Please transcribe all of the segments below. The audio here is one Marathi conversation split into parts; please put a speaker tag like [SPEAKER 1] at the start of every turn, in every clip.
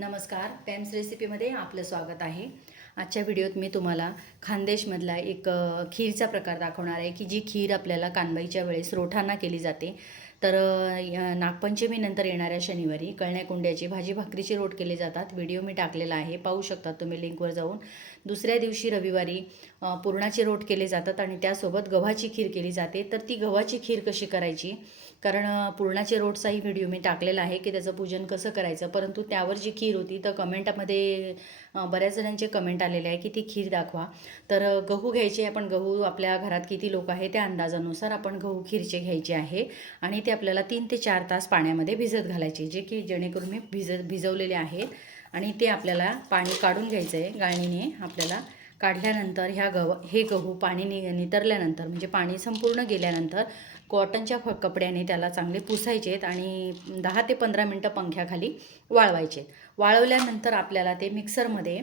[SPEAKER 1] नमस्कार पॅम्स रेसिपीमध्ये आपलं स्वागत आहे. आजच्या व्हिडिओत मी तुम्हाला खानदेशमधला एक खीरचा प्रकार दाखवणार आहे की जी खीर आपल्याला कानबाईच्या वेळेस रोठांना केली जाते तर नागपंचमीनंतर येणाऱ्या शनिवारी कळण्याकुंड्याची भाजी भाकरीचे रोट केले जातात. व्हिडिओ मी टाकलेला आहे. पाहू शकता तुम्ही लिंकवर जाऊन. दुसऱ्या दिवशी रविवारी पुरणाचे रोट केले जातात आणि त्यासोबत गव्हाची खीर केली जाते. तर ती गव्हाची खीर कशी करायची? कारण पुरणाचे रोटचाही व्हिडिओ मी टाकलेला आहे की त्याचं पूजन कसं करायचं? परंतु त्यावर जी खीर होती तर कमेंटमध्ये बऱ्याच जणांचे कमेंट आलेले आहे की ती खीर दाखवा. तर गहू घ्यायचे. आपण गहू आपल्या घरात किती लोक आहे त्या अंदाजानुसार आपण गहू खीरचे घ्यायचे आहे. आणि ते आपल्याला तीन ते चार तास पाण्यामध्ये भिजत घालायचे जे की जेणेकरून मी भिजत भिजवलेले आहेत. आणि ते आपल्याला पाणी काढून घ्यायचं आहे गाळणीने आपल्याला काढल्यानंतर ह्या गव हे गहू पाणी नि नितरल्यानंतर म्हणजे पाणी संपूर्ण गेल्यानंतर कॉटनच्या फ कपड्याने त्याला चांगले पुसायचे आहेत आणि दहा ते पंधरा मिनटं पंख्याखाली वाळवायचे. वाळवल्यानंतर आपल्याला ते मिक्सरमध्ये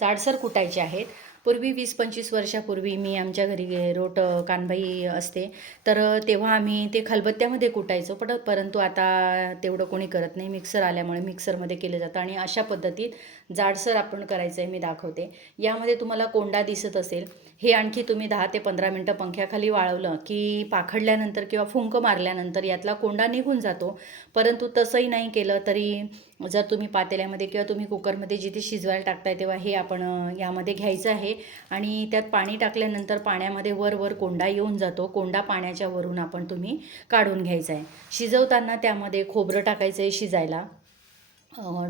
[SPEAKER 1] जाडसर कुटायचे आहेत. पूर्वी वीस पंचवीस वर्षापूर्वी मी आमच्या घरी गे- रोट कानबाई असते. तर तेव्हा आम्ही ते खलबत्त्यामध्ये कुटायचो पण परंतु आता तेवढं कोणी करत नाही. मिक्सर आल्यामुळे मिक्सरमध्ये केलं जातं आणि अशा पद्धतीत जाडसर आपण करायचं आहे मी दाखवते. यामध्ये तुम्हाला कोंडा दिसत असेल. हे आणखी तुम्ही दहा ते पंधरा मिनटं पंख्याखाली वाळवलं की पाखडल्यानंतर किंवा फुंक मारल्यानंतर यातला कोंडा निघून जातो. परंतु तसंही नाही केलं तरी जर तुम्ही पातेल्यामध्ये किंवा तुम्ही कुकरमध्ये जिथे शिजवायला टाकताय तेव्हा हे आपण यामध्ये घ्यायचं आहे. आणि त्यात पाणी टाकल्यानंतर पाण्यामध्ये वर वर कोंडा येऊन जातो. कोंडा पाण्याच्या वरून आपण तुम्ही काढून घ्यायचा आहे. शिजवताना त्यामध्ये खोबरं टाकायचं आहे शिजायला.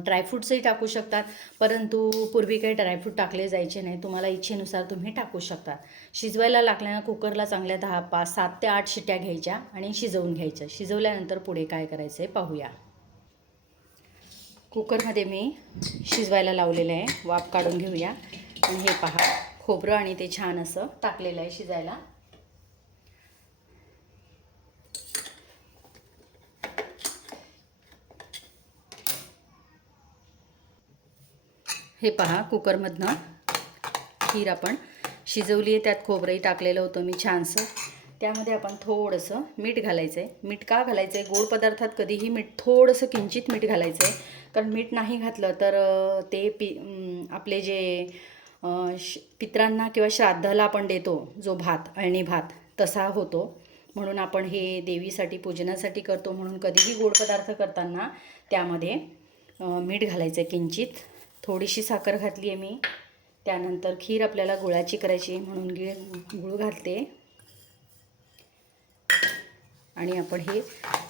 [SPEAKER 1] ड्रायफ्रूट्सही टाकू शकतात. परंतु पूर्वी काही ड्रायफ्रूट टाकले जायचे नाही. तुम्हाला इच्छेनुसार तुम्ही टाकू शकता. शिजवायला लागल्यानं कुकरला चांगल्या दहा पाच सात ते आठ शिट्या घ्यायच्या आणि शिजवून घ्यायचं शिजवल्यानंतर पुढे काय करायचं आहे पाहूया. कुकरमध्ये मी शिजवायला लावलेलं आहे. वाफ काढून घेऊया. आणि हे पहा खोबरं आणि ते छान असं टाकलेलं आहे शिजायला. हे पहा कुकरमधनं खीर आपण शिजवली आहे. त्यात खोबरंही टाकलेलं होतं मी छानसं. त्यामध्ये आपण थोडंसं मीठ घालायचं आहे मीठ का घालायचं आहे गोड पदार्थात कधीही मीठ थोडंसं किंचित मीठ घालायचं आहे कारण मीठ नाही घातलं तर ते पि आपले जे श पित्रांना किंवा श्राद्धाला आपण देतो जो भात अळणी भात तसा होतो. म्हणून आपण हे देवीसाठी पूजनासाठी करतो म्हणून कधीही गोड पदार्थ करताना त्यामध्ये मीठ घालायचं आहे किंचित. थोडीशी साखर घातली आहे मी. त्यानंतर खीर आपल्याला गुळाची करायची आहे म्हणून गिळ गुळ घालते. आणि आपण हे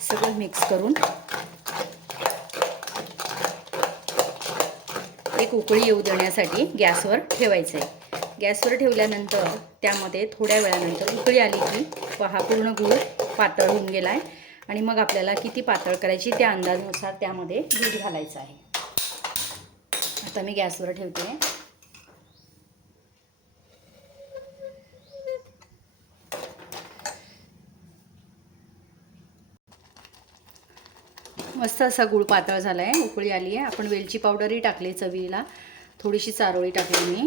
[SPEAKER 1] सगळं मिक्स करून एक उकळी येऊ देण्यासाठी गॅसवर ठेवायचं आहे. गॅसवर ठेवल्यानंतर त्यामध्ये थोड्या वेळानंतर उकळी आली की पहा पूर्ण गूळ पातळ होऊन गेला आहे आणि मग आपल्याला किती पातळ करायची त्या अंदाजानुसार त्यामध्ये दूध घालायचं आहे. आता मी गॅसवर ठेवते. मस्त असा गुळ पातळ झाला आहे उकळी आली आहे आपण वेलची पावडरही टाकली चवीला. थोडीशी चारोळी टाकली मी.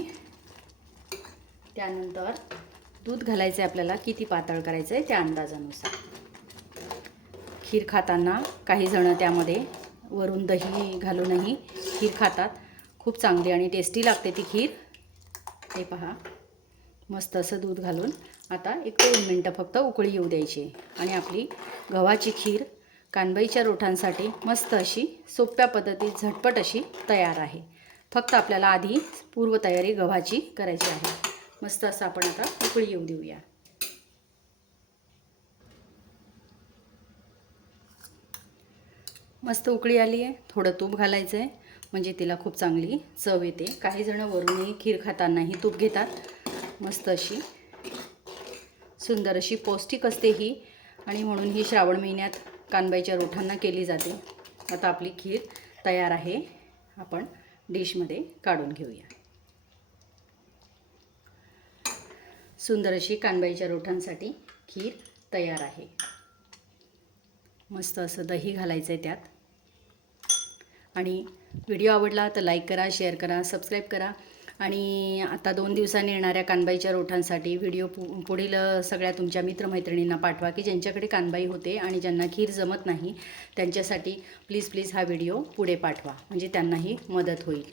[SPEAKER 1] त्यानंतर दूध घालायचं आहे आपल्याला किती पातळ करायचं आहे त्या अंदाजानुसार. खीर खाताना काही जणं त्यामध्ये वरून दही घालूनही खीर खातात. खूप चांगली आणि टेस्टी लागते ती खीर. हे पहा. मस्त असं दूध घालून आता एक दोन मिनटं फक्त उकळी येऊ द्यायची. आणि आपली गव्हाची खीर कानबाईच्या रोठांसाठी मस्त अशी सोप्या पद्धतीत झटपट अशी तयार आहे. फक्त आपल्याला आधी पूर्वतयारी गव्हाची करायची आहे. मस्त असं आपण आता उकळी येऊ देऊया. मस्त उकळी आली आहे. थोडं तूप घालायचं आहे म्हणजे तिला खूप चांगली चव येते. काही जणं वरूनही खीर खातानाही तूप घेतात. मस्त अशी सुंदर अशी पौष्टिक असते ही. आणि म्हणून ही श्रावण महिन्यात कानबाईच्या रोठांना केली जाते. आता आपली खीर तयार आहे. आपण डिशमध्ये काढून घेऊया. सुंदर अशी कानबाईच्या रोठांसाठी खीर तयार आहे. मस्त असं दही घालायचं आहे त्यात. आणि व्हिडिओ आवडला तर लाईक करा शेअर करा सबस्क्राईब करा. आणि आता दोन दिवसांनी येणाऱ्या कानबाईच्या रोठांसाठी व्हिडिओ पु पुढील सगळ्या तुमच्या मित्रमैत्रिणींना पाठवा की ज्यांच्याकडे कानबाई होते आणि ज्यांना खीर जमत नाही त्यांच्यासाठी प्लीज प्लीज हा व्हिडिओ पुढे पाठवा. म्हणजे त्यांनाही मदत होईल.